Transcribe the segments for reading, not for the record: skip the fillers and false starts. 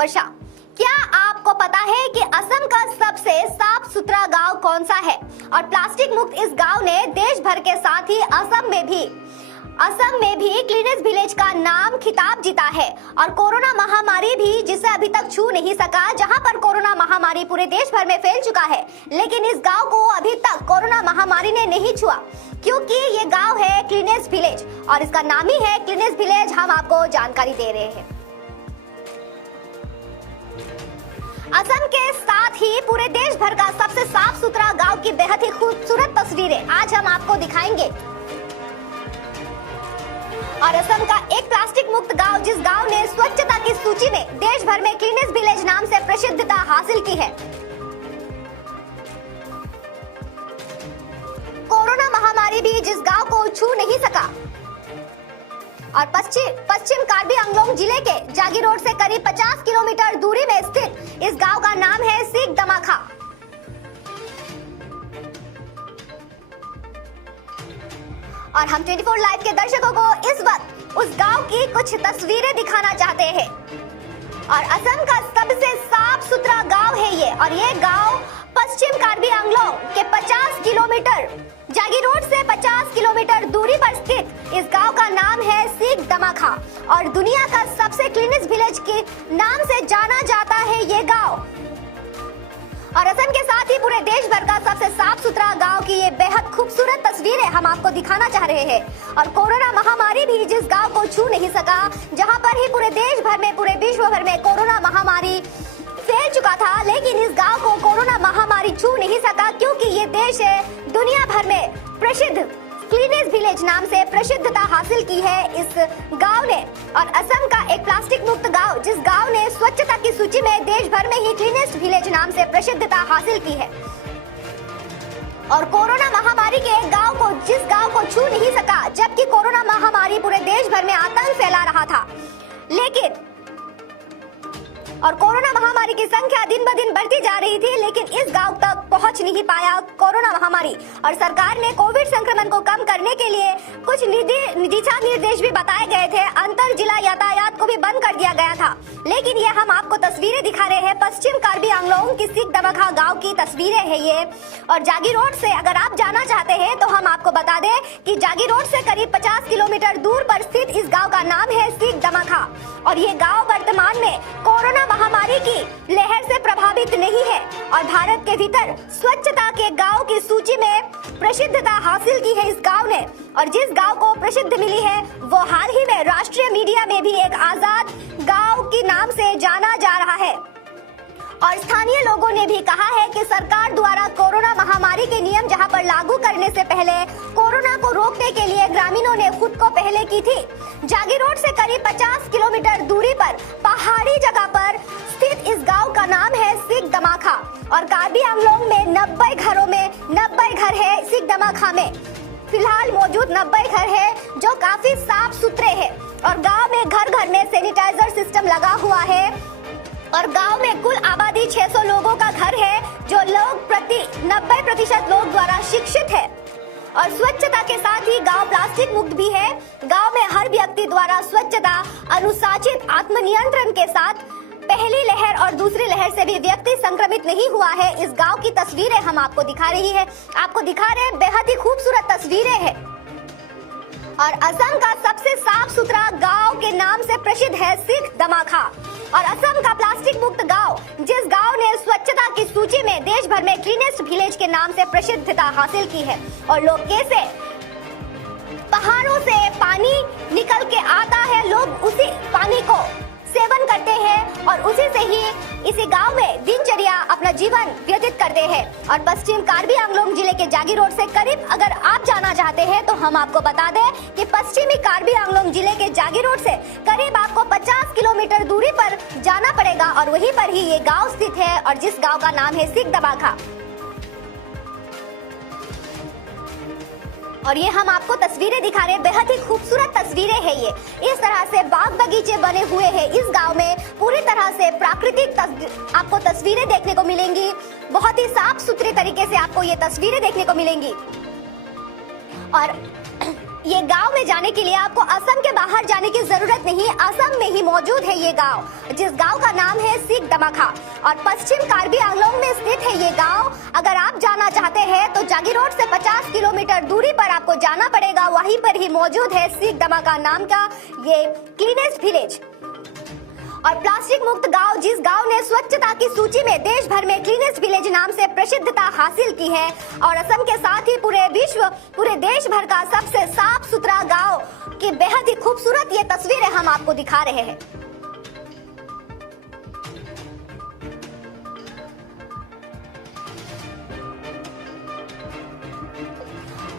वर्षा। क्या आपको पता है कि असम का सबसे साफ सुथरा गांव कौन सा है? और प्लास्टिक मुक्त इस गांव ने देश भर के साथ ही असम में भी क्लीनेस्ट विलेज का नाम खिताब जीता है। और कोरोना महामारी भी जिसे अभी तक छू नहीं सका, जहां पर कोरोना महामारी पूरे देश भर में फैल चुका है, लेकिन इस गांव को अभी तक कोरोना महामारी ने नहीं छुआ, क्योंकि ये गांव है क्लीनेस्ट विलेज और इसका नाम ही है क्लीनेस्ट विलेज। हम आपको जानकारी दे रहे हैं। असम के साथ ही पूरे देश भर का सबसे साफ सुथरा गांव की बेहद ही खूबसूरत तस्वीरें आज हम आपको दिखाएंगे। और असम का एक प्लास्टिक मुक्त गांव, जिस गांव ने स्वच्छता की सूची में देश भर में क्लीनेस्ट विलेज नाम से प्रसिद्धता हासिल की है। कोरोना महामारी भी जिस गांव को छू नहीं सका। और पश्चिम कार्बी आंगलोंग जिले के जागी रोड से करीब 50 किलोमीटर दूरी में स्थित इस गांव का नाम है सीक दमाखा। और हम 24 लाइव के दर्शकों को इस वक्त उस गांव की कुछ तस्वीरें दिखाना चाहते हैं। और असम का सबसे साफ सुथरा गांव है ये, और ये गांव पश्चिम कार्बी आंगलोंग के 50 किलोमीटर जागी रोड से 50 किलोमीटर दूरी पर स्थित इस गांव का नाम है सीक दमाखा। और दुनिया का सबसे क्लीनेस्ट विलेज के नाम से जाना जाता है ये गांव। और असम के साथ ही पूरे देश भर का सबसे साफ सुथरा गांव की ये बेहद खूबसूरत तस्वीरें हम आपको दिखाना चाह रहे हैं। और कोरोना महामारी भी जिस गांव को छू नहीं सका, जहां पर ही पूरे देश भर में, पूरे विश्व भर में कोरोना महामारी फैल चुका था, लेकिन इस गांव को कोरोना महामारी छू नहीं सका, क्योंकि ये देश है दुनिया भर में प्रसिद्ध क्लीनेस्ट विलेज नाम से प्रसिद्धता हासिल की है इस गांव ने। और असम का एक प्लास्टिक मुक्त गांव, जिस गांव ने स्वच्छता की सूची में देश भर में ही क्लीनेस्ट विलेज नाम से प्रसिद्धता हासिल की है। और कोरोना महामारी के गांव को, जिस गांव को छू नहीं सका, जबकि कोरोना महामारी पूरे देश भर में आतंक फैला रहा था, लेकिन और कोरोना महामारी की संख्या दिन ब दिन बढ़ती जा रही थी, लेकिन इस गांव तक पहुंच नहीं पाया कोरोना महामारी। और सरकार ने कोविड संक्रमण को कम करने के लिए कुछ दिशा निर्देश भी बताए गए थे। अंतर जिला यातायात को भी बंद कर दिया गया था। लेकिन ये हम आपको तस्वीरें दिखा रहे हैं, पश्चिम कार्बी आंगलोंग की सीक दमाखा गाँव की तस्वीरें है ये। और जागी रोड से अगर आप जाना चाहते हैं तो हम आपको बता दें कि जागी रोड से करीब 50 किलोमीटर दूर पर स्थित इस गाँव का नाम है सीक दमाखा। और ये गाँव वर्तमान में कोरोना महामारी की लहर से प्रभावित नहीं है और भारत के भीतर स्वच्छता के गांव की सूची में प्रसिद्धता हासिल की है इस गांव ने। और जिस गांव को प्रसिद्ध मिली है वो हाल ही में राष्ट्रीय मीडिया में भी एक आजाद गांव के नाम से जाना जा रहा है। और स्थानीय लोगों ने भी कहा है कि सरकार द्वारा कोरोना महामारी के नियम जहां पर लागू करने से पहले कोरोना को रोकने के लिए ग्रामीणों ने खुद को पहले की थी। जागी रोड से करीब 50 किलोमीटर दूरी पर पहाड़ी जगह पर स्थित इस गांव का नाम है सीक दमाखा। और कार्बी आंगलोंग में 90 घरों में 90 घर है सीक दमाखा में। फिलहाल मौजूद 90 घर है जो काफी साफ सुथरे हैं। और गांव में घर घर में सैनिटाइजर सिस्टम लगा हुआ है। और गांव में कुल आबादी 600 लोगों का घर है, जो लोग 90% लोग द्वारा शिक्षित है। और स्वच्छता के साथ ही गांव प्लास्टिक मुक्त भी है। गांव में हर व्यक्ति द्वारा स्वच्छता, अनुशासित, आत्मनियंत्रण के साथ पहली लहर और दूसरी लहर से भी व्यक्ति संक्रमित नहीं हुआ है। इस गांव की तस्वीरें हम आपको दिखा रही है, आपको दिखा रहे हैं, बेहद ही खूबसूरत तस्वीरें हैं। और असम का सबसे साफ सुथरा गांव के नाम से प्रसिद्ध है सीक दमाखा। और असम का प्लास्टिक मुक्त गांव, जिस गांव ने स्वच्छता की सूची में देश भर में क्लीनेस्ट विलेज के नाम से प्रसिद्धता हासिल की है। और लोग कैसे पहाड़ों से पानी निकल के आता है, लोग उसी पानी को सेवन करते हैं और उसी से ही इसी गांव में दिनचर्या अपना जीवन व्यतीत करते हैं। और पश्चिम कार्बी आंगलोंग जिले के जागी रोड से करीब अगर आप जाना चाहते हैं तो हम आपको बता दें कि पश्चिमी कार्बी आंगलोंग जिले के जागी रोड से करीब आपको 50 किलोमीटर दूरी पर जाना पड़ेगा। और वहीं पर ही ये गांव स्थित है, और जिस गांव का नाम है सीक दमाखा। और ये हम आपको तस्वीरें दिखा रहे हैं, बेहद ही खूबसूरत तस्वीरें हैं ये। इस तरह से बाग बगीचे बने हुए हैं इस गांव में, पूरी तरह से प्राकृतिक आपको तस्वीरें देखने को मिलेंगी। बहुत ही साफ सुथरे तरीके से आपको ये तस्वीरें देखने को मिलेंगी। और ये गांव में जाने के लिए आपको असम के बाहर जाने की जरूरत नहीं, असम में ही मौजूद है ये गांव, जिस गांव का नाम है सीक दमाखा और पश्चिम कार्बी आंगलोंग में स्थित है ये गांव। अगर आप जाना चाहते हैं तो जागीरोड से 50 किलोमीटर दूरी पर आपको जाना पड़ेगा, वहीं पर ही मौजूद है सीक दमाखा नाम का ये क्लीनेस्ट विलेज और प्लास्टिक मुक्त गांव, जिस गांव ने स्वच्छता की सूची में देश भर में क्लीनेस्ट विलेज नाम से प्रसिद्धता हासिल की है और असम के साथ ही पूरे देश भर का सबसे साफ सुथरा गांव की बेहद ही खूबसूरत ये तस्वीरें हम आपको दिखा रहे हैं।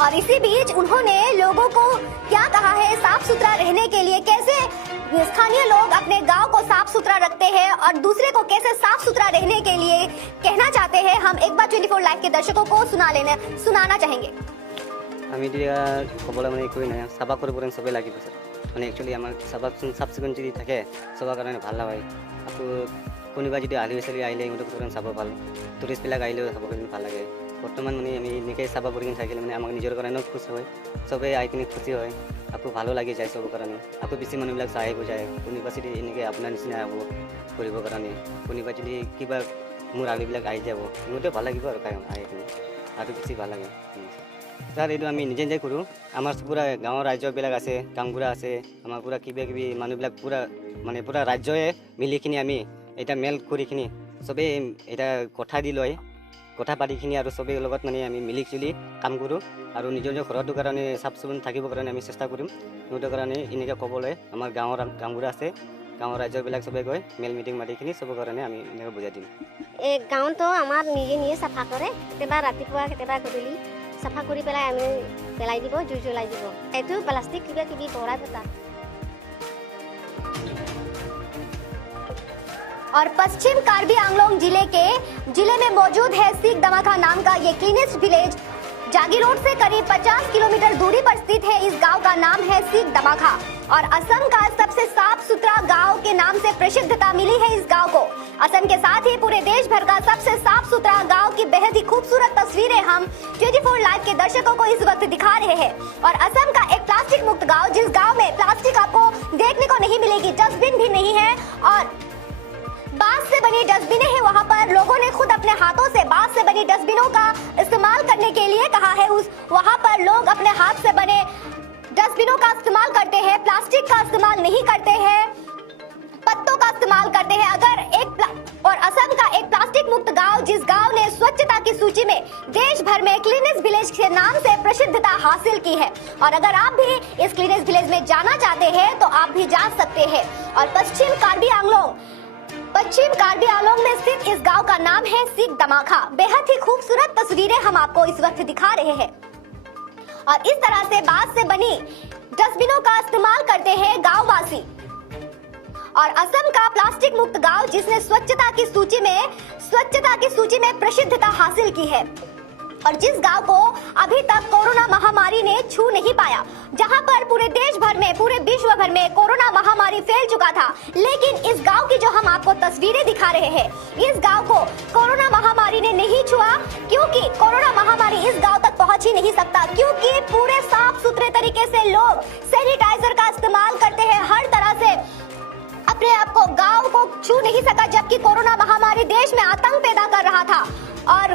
और इसी बीच उन्होंने लोगों को क्या कहा है साफ सुथरा रहने के लिए, कैसे स्थानीय लोग अपने गांव को साफ सुथरा रखते हैं और दूसरे को कैसे साफ सुथरा रहने के लिए कहना चाहते हैं, हम एक बार 24 लाइव के दर्शकों को सुनाना चाहेंगे। আমি এতিয়া ক'বলৈ মানে একোৱেই নাই, চাফা কৰিব চবেই লাগিব ছাৰ, মানে একচুৱেলি আমাৰ চাফ চিকুণ যদি থাকে চবৰ কাৰণে ভাল হয়। আকৌ কোনোবা যদি আলহী চালহী আহিলে সিহঁতক চাব ভাল, টুৰিষ্টবিলাক আহিলেও চাব কাৰণে ভাল লাগে। বৰ্তমান মানে আমি এনেকৈ চাফা কৰি থাকিলে মানে আমাক নিজৰ কাৰণেও খুচি হয়, চবেই আহি কিনে খুচি হয়, আকৌ ভালো লাগি যায় চবৰ কাৰণে। আকৌ বেছি মানুহবিলাক চাই আহিব যায়, কোনোবা যদি এনেকৈ আপোনাৰ নিচিনা হ'ব কৰিবৰ কাৰণে, কোনোবা যদি কিবা মোৰ আলহীবিলাক আহি যাব সিহঁতেও ভাল লাগিব আৰু আহি কিনে আৰু বেছি ভাল লাগে। ছাৰ এইটো আমি নিজে নিজে কৰোঁ, আমাৰ পূৰা গাঁৱৰ ৰাজ্যবিলাক আছে, কামগুৰা আছে, আমাৰ পূৰা কিবা কিবি মানুহবিলাক পূৰা ৰাজ্যই মিলিখিনি আমি এটা মেল কৰিখিনি চবেই এটা কথা দি লয়, কথা পাতিখিনি আৰু চবেই লগত মানে আমি মিলি জুলি কাম কৰোঁ আৰু নিজৰ নিজৰ ঘৰটোৰ কাৰণে চাফ চিকুণ থাকিবৰ কাৰণে আমি চেষ্টা কৰিম। সিহঁতৰ কাৰণে এনেকৈ ক'বলৈ আমাৰ গাঁৱৰ কামগুৰা আছে, গাঁৱৰ ৰাজ্যবিলাক চবেই গৈ মেল মিটিং মাতিখিনি চবৰ কাৰণে আমি এনেকৈ বুজাই দিম। এই গাঁৱতো আমাৰ নিজে চাফা কৰে, কেতিয়াবা ৰাতিপুৱা কেতিয়াবা গধূলি চাফা কৰি পেলাই আমি পেলাই দিব, জুই জ্বলাই দিব। এইটো প্লাষ্টিক কিবা কিবি ভৰাই পতা। और पश्चिम कार्बी आंगलोंग जिले में मौजूद है सीक दमाखा नाम का ये क्लीनेस्ट विलेज। जागीरोड से करीब 50 किलोमीटर दूरी पर स्थित है। इस गांव का नाम है सीक दमाखा और असम का सबसे साफ सुथरा गांव के नाम से प्रसिद्धता मिली है इस गांव को। असम के साथ ही पूरे देश भर का सबसे साफ सुथरा गांव की बेहद ही खूबसूरत तस्वीरें हम 24 लाइव के दर्शकों को इस वक्त दिखा रहे हैं। और असम का एक प्लास्टिक मुक्त गांव, जिस गांव में प्लास्टिक आपको देखने को नहीं मिलेगी, डस्टबिन भी नहीं है और बांस से बनी डस्टबिनें हैं। वहां पर लोगों ने खुद अपने हाथों से बांस से बनी डस्टबिनों का इस्तेमाल करने के लिए कहा है। वहां पर लोग अपने हाथ से बने डस्टबिनों का इस्तेमाल करते हैं, प्लास्टिक का इस्तेमाल नहीं करते हैं, पत्तों का इस्तेमाल करते हैं। और असम का एक प्लास्टिक मुक्त गांव, जिस गांव ने स्वच्छता की सूची में देश भर में क्लीनेस्ट विलेज के नाम से प्रसिद्धता हासिल की है। और अगर आप भी इस क्लीनेस्ट विलेज में जाना चाहते हैं तो आप भी जा सकते हैं। और पश्चिम कार्बी आंगलोंग में स्थित इस गांव का नाम है सीक दमाखा। बेहद ही खूबसूरत तस्वीरें हम आपको इस वक्त दिखा रहे हैं। और इस तरह से बांस से बनी डस्टबिनों का इस्तेमाल करते हैं गांववासी। और असम का प्लास्टिक मुक्त गांव, जिसने स्वच्छता की सूची में प्रसिद्धता हासिल की है और जिस गांव को अभी तक कोरोना महामारी ने छू नहीं पाया, जहां पर पूरे देश भर में, पूरे विश्व भर में कोरोना महामारी फैल चुका था, लेकिन इस गांव की जो हम आपको तस्वीरें दिखा रहे हैं, इस गांव को कोरोना महामारी ने नहीं छुआ, क्योंकि कोरोना महामारी इस गांव तक पहुंच ही नहीं सकता, क्योंकि पूरे साफ सुथरे तरीके से लोग सैनिटाइजर का इस्तेमाल करते हैं, हर तरह से अपने आप को गांव को छू नहीं सका। जबकि कोरोना महामारी देश में आतंक पैदा कर रहा था और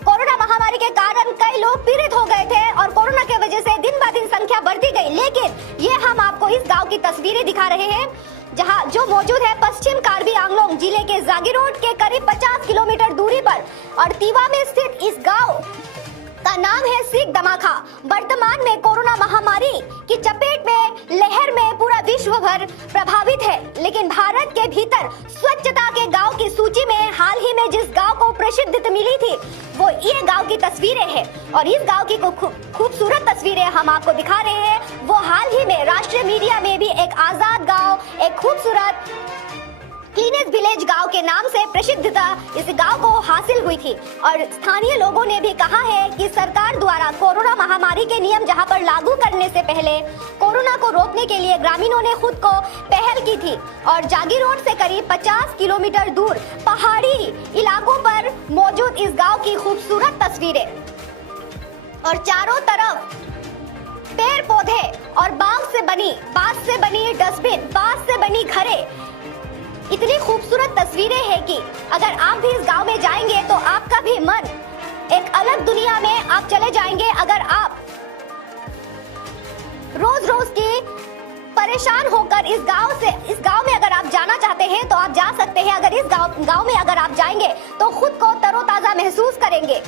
कोरोना महामारी के कारण कई लोग पीड़ित हो गए थे और कोरोना के वजह से दिन ब दिन संख्या बढ़ती गई। लेकिन ये हम आपको इस गांव की तस्वीरें दिखा रहे हैं, जहां जो मौजूद है पश्चिम कार्बी आंगलोंग जिले के जागीरोड के करीब 50 किलोमीटर दूरी पर और तीवा में स्थित इस गांव का नाम है सीक दमाखा। वर्तमान में कोरोना महामारी की चपेट में, लहर में पूरा विश्व भर प्रभावित है, लेकिन भारत के भीतर स्वच्छता के गांव की सूची में हाल ही में जिस गांव को प्रसिद्धता मिली थी, वो ये गांव की तस्वीरें हैं। और इस गांव की खूबसूरत तस्वीरें हम आपको दिखा रहे हैं। वो हाल ही में राष्ट्रीय मीडिया में भी एक आजाद गांव, एक खूबसूरत क्लीनेस्ट विलेज गांव के नाम से प्रसिद्धता इस गांव को हासिल हुई थी। और स्थानीय लोगों ने भी कहा है कि सरकार द्वारा कोरोना महामारी के नियम जहां पर लागू करने से पहले कोरोना को रोकने के लिए ग्रामीणों ने खुद को पहल की थी। और जागीरोड से करीब 50 किलोमीटर दूर पहाड़ी इलाकों पर मौजूद इस गांव की खूबसूरत तस्वीरें और चारों तरफ पेड़ पौधे और बांस से बनी डस्टबिन, बांस से बनी घरें, इतनी खूबसूरत तस्वीरें हैं कि अगर आप भी इस गांव में जाएंगे तो आपका भी मन एक अलग दुनिया में आप चले जाएंगे। अगर आप रोज की परेशान होकर इस गांव में अगर आप जाना चाहते हैं तो आप जा सकते हैं। अगर इस गांव में अगर आप जाएंगे तो खुद को तरोताजा महसूस करेंगे।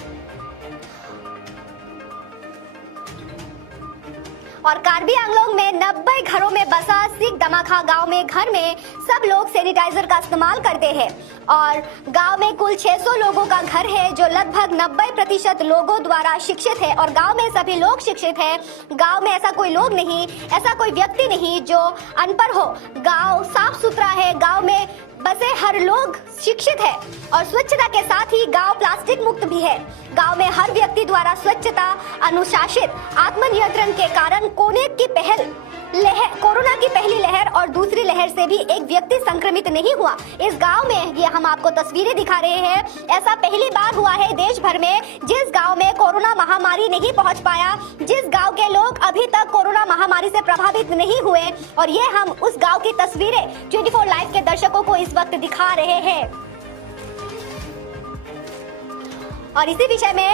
और कार्बी आंगलोंग में 90 घरों में बसा सिख दमाखा गांव में घर में सब लोग सैनिटाइजर का इस्तेमाल करते हैं। और गांव में कुल 600 लोगों का घर है जो लगभग 90% लोगों द्वारा शिक्षित है। और गांव में सभी लोग शिक्षित हैं। गांव में ऐसा कोई लोग नहीं, ऐसा कोई व्यक्ति नहीं जो अनपढ़ हो। गांव साफ सुथरा है, गांव में बसे हर लोग शिक्षित है। और स्वच्छता के साथ ही गांव प्लास्टिक मुक्त भी है। गांव में हर व्यक्ति द्वारा स्वच्छता, अनुशासित, आत्मनियंत्रण के कारण कोरोना की पहली लहर और दूसरी लहर से भी एक व्यक्ति संक्रमित नहीं हुआ। इस गांव में ये हम आपको तस्वीरें दिखा रहे हैं। ऐसा पहली बार हुआ है देश भर में जिस गांव में कोरोना महामारी नहीं पहुंच पाया, जिस गांव के लोग अभी तक कोरोना महामारी से प्रभावित नहीं हुए। और ये हम उस गांव की तस्वीरें 24 लाइव के दर्शकों को इस वक्त दिखा रहे हैं। और इसी विषय में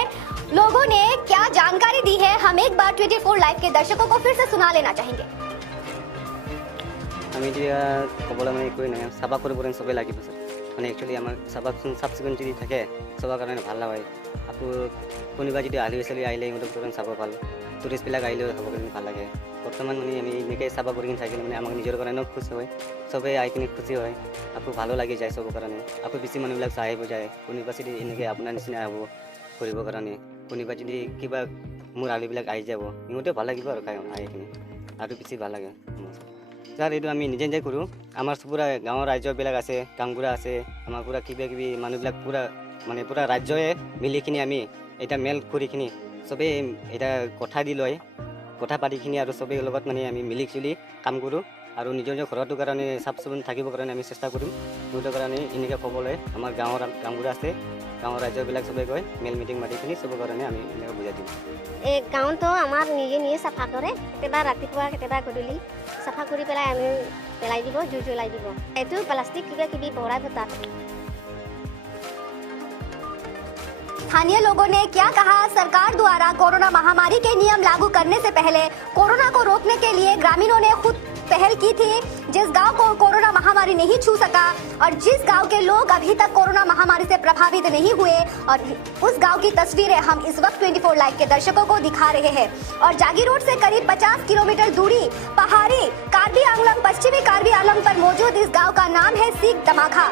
लोगों ने क्या जानकारी दी है हम एक बार 24 लाइव के दर्शकों को फिर से सुना लेना चाहेंगे। আমি এতিয়া ক'বলৈ মানে একোৱেই নাই, চাফা কৰিব চবেই লাগিব স্যাৰ। মানে একচুৱেলি আমাৰ চাফ চিকুণ যদি থাকে চবৰ কাৰণে ভাল হয়। আকৌ কোনোবা যদি আলহী চালহী আহিলে ইহঁতক চাব ভাল, টুৰিষ্টবিলাক আহিলেও চাব কাৰণে ভাল লাগে। বৰ্তমান মানে আমি এনেকৈ চাফা কৰি কিনে থাকিলে মানে আমাক নিজৰ কাৰণেও খুচি হয়, চবেই আহি কিনে খুচি হয়, আকৌ ভালো লাগি যায় চবৰ কাৰণে। আকৌ বেছি মানুহবিলাক চাই আহিব যায়, কোনোবা যদি এনেকৈ আপোনাৰ নিচিনা হ'ব কৰিবৰ কাৰণে, কোনোবা যদি কিবা মোৰ আলহীবিলাক আহি যাব ইহঁতেও ভাল লাগিব আৰু খাই আহি কিনে আৰু বেছি ভাল লাগে। স্যার এইটো আমি নিজে নিজে কৰোঁ। আমাৰ পুৰা গাঁৱৰ ৰাজ্যবিলাক আছে, কামগুৰা আছে, আমাৰ পুৰা কিবা মানুহবিলাক পুৰা ৰাজ্যই মিলিখিনি আমি এটা মেল কৰিখিনি চবেই এটা কথা দি লয়, কথা পাতিখিনি আৰু চবেই লগত মানে আমি মিলি জুলি কাম কৰোঁ। আৰু নিজৰ ঘৰটোৰ কাৰণে চাফ চিকুণ থাকিবৰ কাৰণে আমি চেষ্টা কৰিম। সিহঁতৰ কাৰণে এনেকৈ ক'বলৈ আমাৰ গাঁৱৰ কামগুৰা আছে, গাঁৱৰ ৰাজ্যবিলাক চবেই কয় মেল মিটিং মাতিখিনি চবৰ কাৰণে আমি এনেকৈ বুজাই দিম। এই গাঁৱতো আমাৰ নিজে চাফা কৰে, কেতিয়াবা ৰাতিপুৱা কেতিয়াবা গধূলি চাফা কৰি পেলাই আমি পেলাই দিব, জুই জ্বলাই দিব। এইটো প্লাষ্টিক কিবা ভৰাই তাত। स्थानीय लोगों ने क्या कहा? सरकार द्वारा कोरोना महामारी के नियम लागू करने से पहले कोरोना को रोकने के लिए ग्रामीणों ने खुद पहल की थी। जिस गांव को कोरोना महामारी नहीं छू सका और जिस गांव के लोग अभी तक कोरोना महामारी से प्रभावित नहीं हुए, और उस गांव की तस्वीरें हम इस वक्त 24 लाइव के दर्शकों को दिखा रहे हैं। और जागी रोड से करीब 50 किलोमीटर दूरी पहाड़ी कार्बी आंगलोंग, पश्चिमी कार्बी आंगलोंग पर मौजूद इस गाँव का नाम है सिख दमाखा।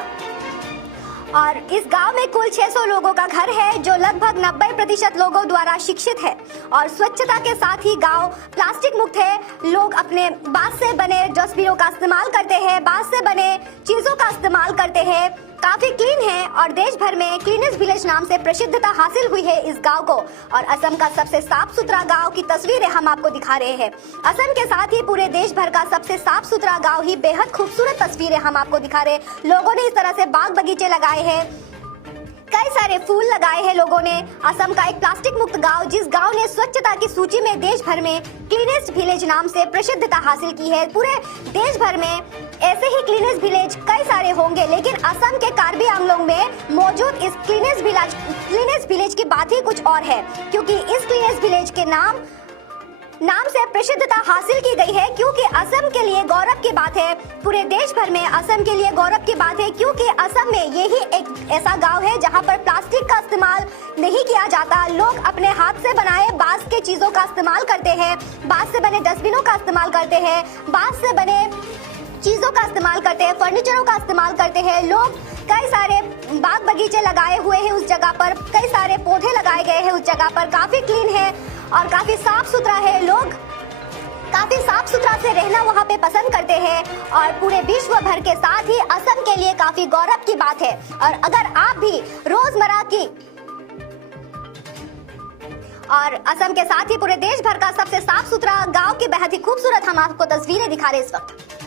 और इस गांव में कुल 600 लोगों का घर है जो लगभग 90% लोगों द्वारा शिक्षित है। और स्वच्छता के साथ ही गांव प्लास्टिक मुक्त है। लोग अपने बांस से बने डस्टबिनों का इस्तेमाल करते हैं, बांस से बने चीजों का इस्तेमाल करते हैं, काफी क्लीन है। और देश भर में क्लीनेस्ट विलेज नाम से प्रसिद्धता हासिल हुई है इस गांव को। और असम का सबसे साफ सुथरा गांव की तस्वीरें हम आपको दिखा रहे हैं। असम के साथ ही पूरे देश भर का सबसे साफ सुथरा गांव ही बेहद खूबसूरत तस्वीरें हम आपको दिखा रहे हैं। लोगों ने इस तरह से बाग बगीचे लगाए हैं, कई सारे फूल लगाए हैं लोगों ने। असम का एक प्लास्टिक मुक्त गांव, जिस गांव ने स्वच्छता की सूची में देश भर में क्लीनेस्ट विलेज नाम से प्रसिद्धता हासिल की है। पूरे देश भर में ऐसे ही क्लीनेस्ट विलेज कई सारे होंगे, लेकिन असम के कार्बी आंगलोंग में मौजूद इस क्लीनेस्ट विलेज की बात ही कुछ और है। क्योंकि इस क्लीनेस्ट विलेज के नाम से प्रसिद्धता हासिल की गई है, क्योंकि असम के लिए गौरव की बात है। पूरे देश भर में असम के लिए गौरव की बात है, क्योंकि असम में यही एक ऐसा गांव है जहां पर प्लास्टिक का इस्तेमाल नहीं किया जाता। लोग अपने हाथ से बनाए बांस के चीजों का इस्तेमाल करते हैं, बांस से बने डस्टबिनों का इस्तेमाल करते हैं, बांस से बने चीजों का इस्तेमाल करते हैं, फर्नीचरों का इस्तेमाल करते हैं। लोग कई सारे बाग बगीचे लगाए हुए हैं उस जगह पर, कई सारे पौधे लगाए गए हैं उस जगह पर। काफी क्लीन है और काफी साफ सुथरा है। लोग काफी साफ सुथरा से रहना वहाँ पे पसंद करते हैं। और पूरे विश्व भर के साथ ही असम के लिए काफी गौरव की बात है। और अगर आप भी रोजमर्रा की और असम के साथ ही पूरे देश भर का सबसे साफ सुथरा गांव की बेहद ही खूबसूरत हम आपको तस्वीरें दिखा रहे हैं इस वक्त।